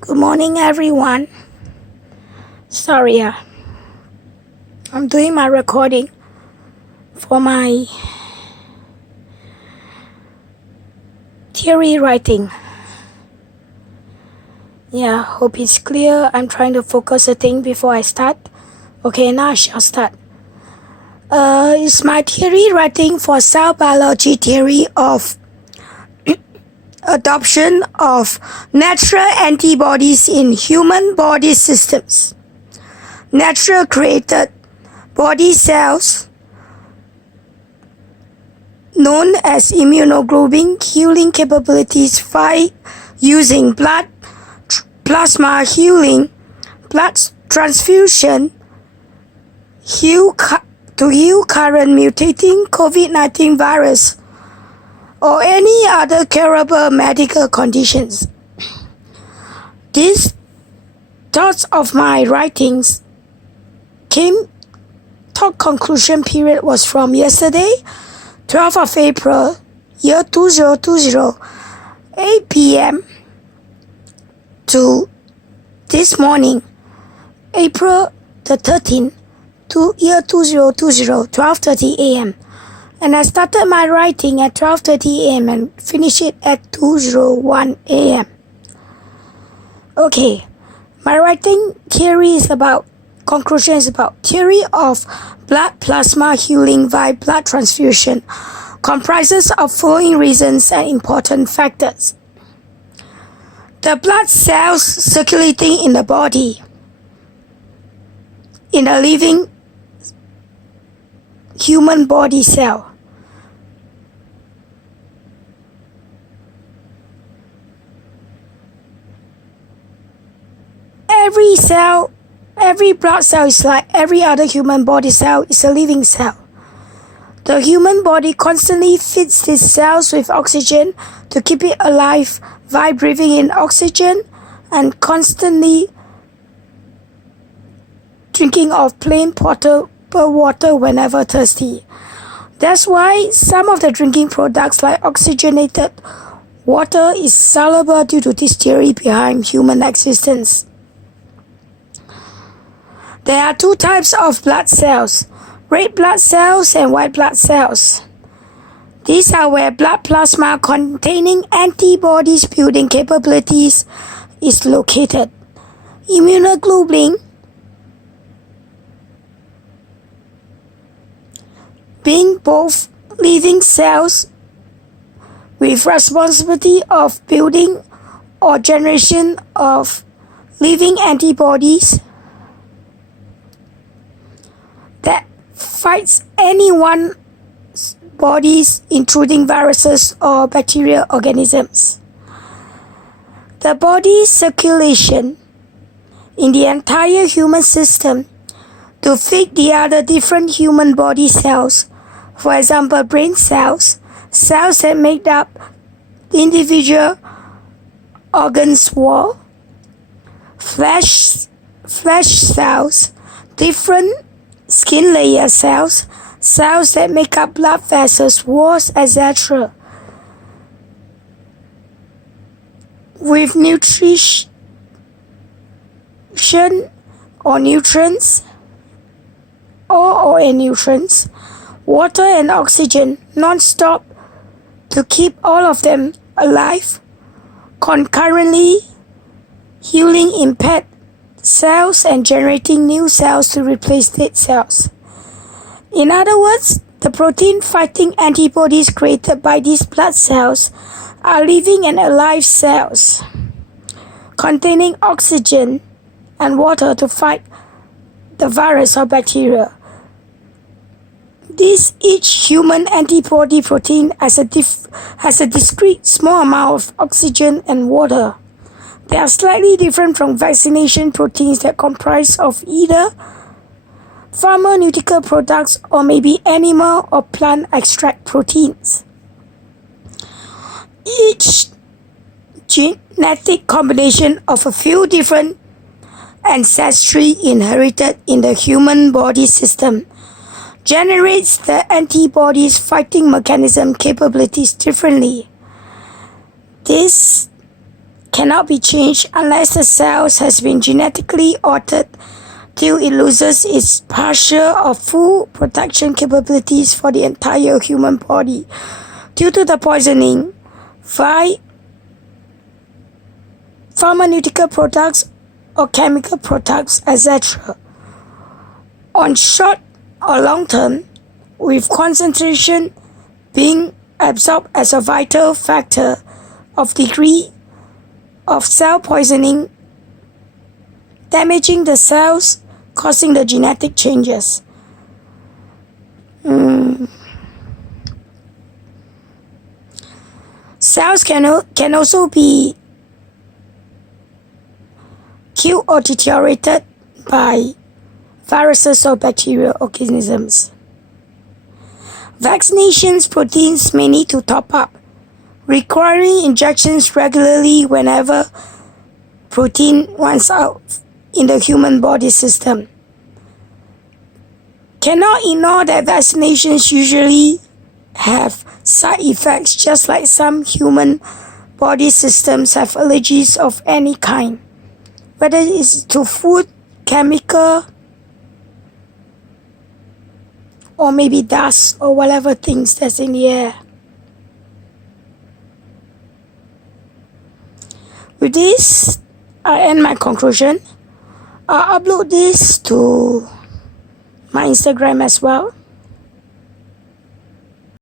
Good morning, everyone. Sorry, I'm doing my recording for my theory writing. Hope it's clear. I'm trying to focus the thing before I start. Okay, now I shall start. It's my theory writing for cell biology theory of adoption of natural antibodies in human body systems. Natural created body cells known as immunoglobulin healing capabilities by using blood plasma healing, blood transfusion to heal current mutating COVID-19 virus or any other curable medical conditions. These thoughts of my writings thought conclusion period was from yesterday, 12th of April, year 2020, 8 p.m. to this morning, April the 13th, year 2020, 12:30 a.m. And I started my writing at 12:30 a.m. and finished it at 2:01 a.m. Okay, my writing conclusion is about theory of blood plasma healing via blood transfusion, comprises of following reasons and important factors. The blood cells circulating in the body, in a living human body cell. Every blood cell is like every other human body cell, is a living cell. The human body constantly feeds these cells with oxygen to keep it alive by breathing in oxygen and constantly drinking of plain potable water whenever thirsty. That's why some of the drinking products like oxygenated water is soluble due to this theory behind human existence. There are two types of blood cells, red blood cells and white blood cells. These are where blood plasma containing antibodies building capabilities is located. Immunoglobulin being both living cells with responsibility of building or generation of living antibodies that fights anyone's bodies, including viruses or bacterial organisms. The body's circulation in the entire human system to feed the other different human body cells, for example, brain cells, cells that make up the individual organs wall, flesh cells, different skin layer cells, cells that make up blood vessels, walls, etc. With nutrition or nutrients, or nutrients, water and oxygen non-stop to keep all of them alive, concurrently healing impaired cells and generating new cells to replace dead cells. In other words, the protein fighting antibodies created by these blood cells are living and alive cells containing oxygen and water to fight the virus or bacteria. Each human antibody protein has a discrete small amount of oxygen and water. They are slightly different from vaccination proteins that comprise of either pharmaceutical products or maybe animal or plant extract proteins. Each genetic combination of a few different ancestry inherited in the human body system generates the antibodies fighting mechanism capabilities differently. This cannot be changed unless the cells has been genetically altered till it loses its partial or full protection capabilities for the entire human body due to the poisoning, pharmaceutical products or chemical products, etc. On short or long term, with concentration being absorbed as a vital factor of degree of cell poisoning, damaging the cells, causing the genetic changes. Cells can also be killed or deteriorated by viruses or bacterial organisms. Vaccinations proteins may need to top up, requiring injections regularly whenever protein runs out in the human body system. Cannot ignore that vaccinations usually have side effects, just like some human body systems have allergies of any kind, whether it's to food, chemical, or maybe dust or whatever things that's in the air. With this, I end my conclusion. I'll upload this to my Instagram as well.